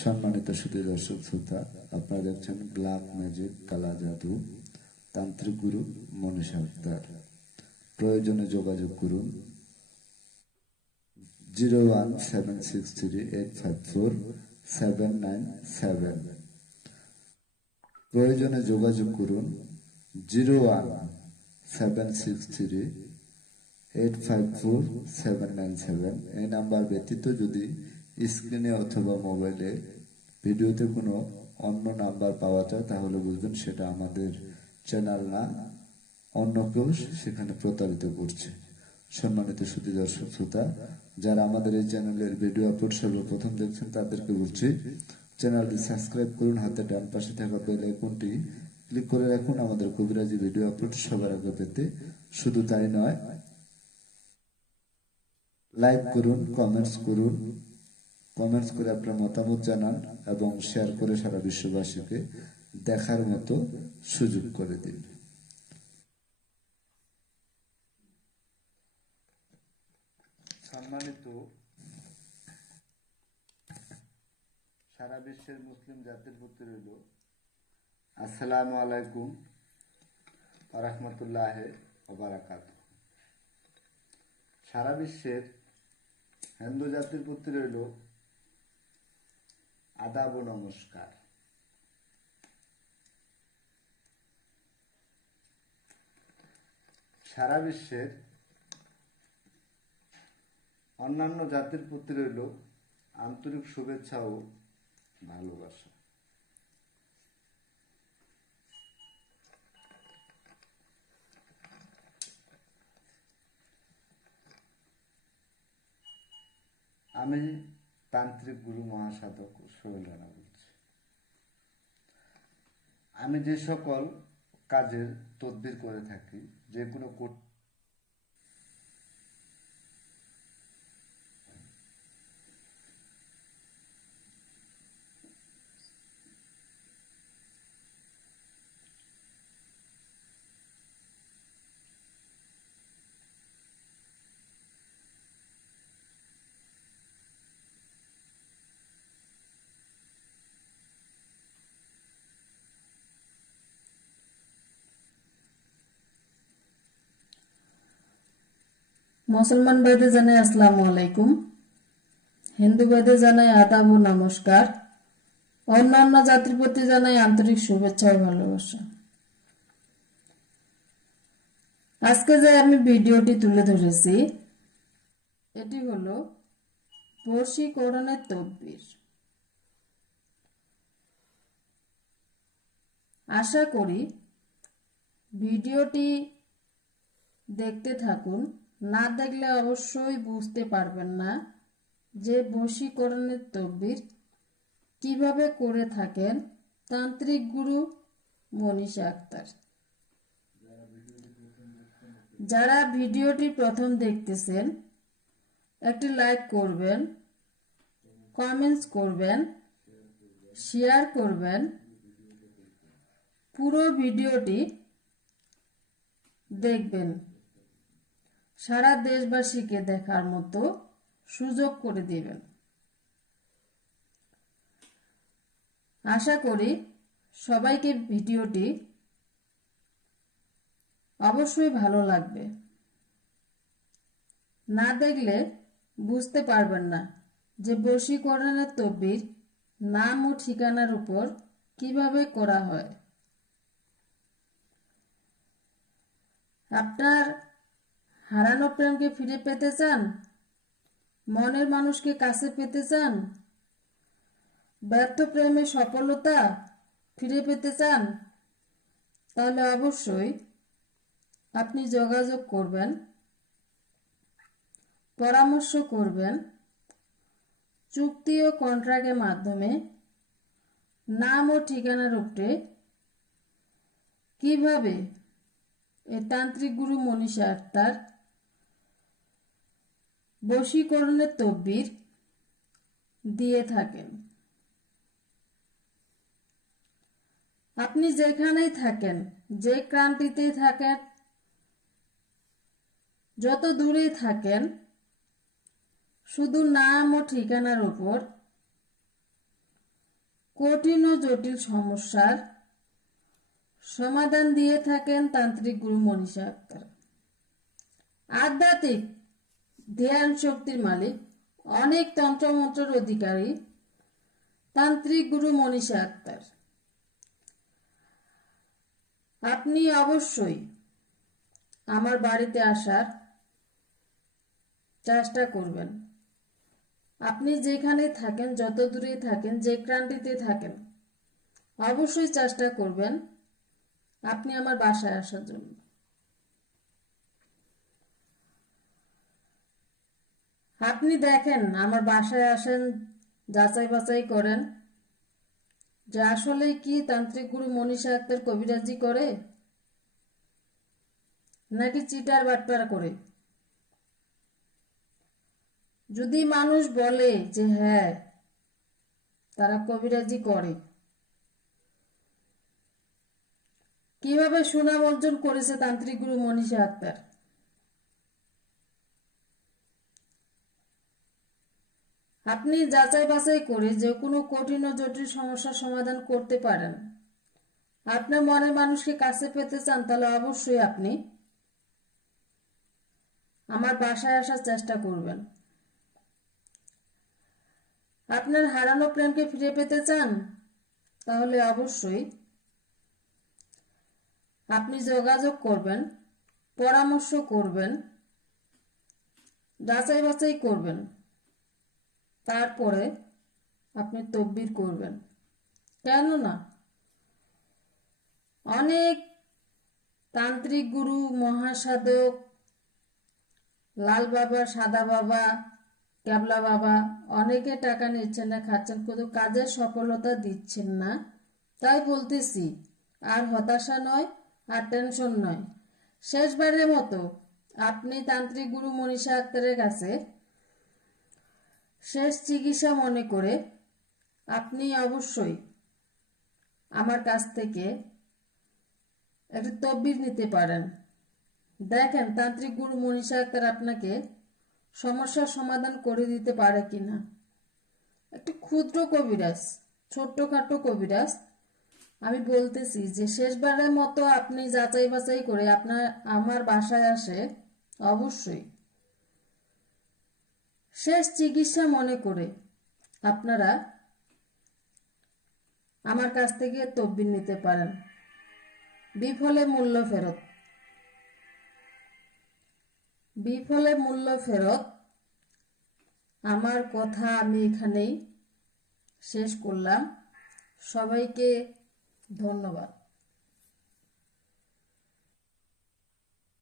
সম্মানিত সুধী দর্শক শ্রোতা, আপনারা দেখছেন ব্ল্যাক ম্যাজিক কালা জাদু তান্ত্রিক গুরু মনীষা আক্তার। প্রয়োজনে যোগাযোগ করুন 01763854797। প্রয়োজনে যোগাযোগ করুন 01763854797। এই নাম্বার ব্যতীত যদি স্ক্রিনে অথবা মোবাইলে ভিডিওতে কোনো অন্য নাম্বার পাওয়া যায় তাহলে বুঝবেন সেটা আমাদের চ্যানেল না, অন্য কেউ সেখানে প্রতারিত করছে। সম্মানিত সুধী দর্শক শ্রোতা, যারা আমাদের এই চ্যানেলের ভিডিও আপলোড সর্বপ্রথম দেখছেন তাদেরকে বলছি চ্যানেলটি সাবস্ক্রাইব করুন, হাতে ডান পাশে থাকা বেল আইকনটি ক্লিক করে রাখুন আমাদের কবিরাজি ভিডিও আপলোড সবার আগে পেতে। শুধু তাই নয়, লাইক করুন, কমেন্টস করে আপনার মতামত জানান এবং শেয়ার করে সারা বিশ্ববাসীকে দেখার মতো সুযোগ করে দিন। সম্মানিত সারা বিশ্বের মুসলিম জাতির প্রতি রইল আসসালামু আলাইকুম ওয়া রাহমাতুল্লাহি ওয়া বারাকাতুহু। সারা বিশ্বের হিন্দু জাতির প্রতি রইল আদাব ও নমস্কার। সারা বিশ্বের অন্যান্য জাতির প্রতি রইল আন্তরিক শুভেচ্ছা ও ভালোবাসা। আমি তান্ত্রিক গুরু মহাসাধক সোহেল রানা বলছি। আমি যে সকল কাজের তদবির করে থাকি, যে কোনো মুসলমান ভাইদের জানাই আসসালামু আলাইকুম, হিন্দু ভাইদের জানাই আদাব ও নমস্কার, অন্যান্য জাতির প্রতি জানাই আন্তরিক শুভেচ্ছা ও ভালোবাসা। আজকে যে আমি ভিডিওটি তুলে ধরেছি এটি হলো বশীকরণের তদবির। আশা করি ভিডিওটি দেখতে থাকুন, না দেখলে অবশ্যই বুঝতে পারবেন না যে বশীকরণের তদবির কিভাবে করে থাকেন তান্ত্রিক গুরু মনীষা আক্তার। যারা ভিডিওটি প্রথম দেখতেছেন একটি লাইক করবেন, কমেন্টস করবেন, শেয়ার করবেন, পুরো ভিডিওটি দেখবেন, সারা দেশবাসীকে দেখার মতো সুযোগ করে দিবেন। আশা করি সবাইকে ভিডিওটি অবশ্যই ভালো লাগবে। না দেখলে বুঝতে পারবেন না যে বশীকরণের তদবির নাম ও ঠিকানার উপর কিভাবে করা হয়। আপনার হারানো প্রেমকে ফিরে পেতে চান, মনের মানুষকে কাছে পেতে চান, ব্যর্থ প্রেমে সফলতা ফিরে পেতে চান, তাহলে অবশ্যই আপনি যোগাযোগ করবেন, পরামর্শ করবেন, চুক্তি ও কন্ট্রাক্টের মাধ্যমে নাম ও ঠিকানার উপরে কিভাবে এই তান্ত্রিক গুরু মনীষা আক্তার বশীকরণের তদবির দিয়ে থাকেন। আপনি যেখানেই থাকেন, যে ক্রান্তিতেই থাকেন, যত দূরেই থাকেন, শুধু নাম ও ঠিকানার উপর কঠিন ও জটিল সমস্যার সমাধান দিয়ে থাকেন তান্ত্রিক গুরু মনীষা আক্তার। আধ্যাত্মিক ধ্যান শক্তির মালিক, অনেক তন্ত্রমন্ত্রের অধিকারী তান্ত্রিক গুরু মনীষা আক্তার। আপনি অবশ্যই আমার বাড়িতে আসার চেষ্টা করবেন। আপনি যেখানে থাকেন, যত দূরে থাকেন, যে ক্রান্তিতে থাকেন, অবশ্যই চেষ্টা করবেন আপনি আমার বাসায় আসার জন্য। আপনি দেখেন, আমার বাসায় আসেন, যাচাই বাছাই করেন যে আসলে কি তান্ত্রিক গুরু মনীষা আক্তার কবিরাজি করে নাকি চিটার বাটপার করে। যদি মানুষ বলে যে হ্যাঁ তারা কবিরাজি করে, কিভাবে সুনাম অর্জন করেছে তান্ত্রিক গুরু মনীষা আক্তার, আপনি যাচাই বাছাই করে যে কোনো কঠিন ও জটিল সমস্যার সমাধান করতে পারেন। আপনার মনের মানুষকে কাছে পেতে চান, তাহলে অবশ্যই আপনি আমার বাসায় আসার চেষ্টা করবেন। আপনার হারানো প্রেমকে ফিরে পেতে চান, তাহলে অবশ্যই আপনি যোগাযোগ করবেন, পরামর্শ করবেন, যাচাই বাছাই করবেন, তারপরে আপনি তদবির করবেন। কেননা অনেক তান্ত্রিক গুরু, মহাসাধক, লাল বাবা, সাদা বাবা, ক্যাবলা বাবা অনেকে টাকা নিচ্ছেন না, খাচ্ছেন, কিন্তু কাজের সফলতা দিচ্ছেন না। তাই বলতেছি, আর হতাশা নয়, আর টেনশন নয়, শেষবারের মতো আপনি তান্ত্রিক গুরু মনীষা আক্তারের কাছে শেষ চিকিৎসা মনে করে আপনি অবশ্যই আমার কাছ থেকে একটি তদবির নিতে পারেন। দেখেন তান্ত্রিক গুরু মনীষা আক্তার আপনাকে সমস্যার সমাধান করে দিতে পারে কিনা। একটি ক্ষুদ্র কবিরাজ, ছোট্টখাটো কবিরাজ। আমি বলতেছি যে শেষবারের মতো আপনি যাচাই বাছাই করে আপনার আমার বাসায় আসে, অবশ্যই শেষ চিকিৎসা মনে করে আপনারা আমার কাছ থেকে তদবির নিতে পারেন। বিফলে মূল্য ফেরত। বিফলে মূল্য ফেরত। আমার কথা আমি এখানেই শেষ করলাম। সবাইকে ধন্যবাদ।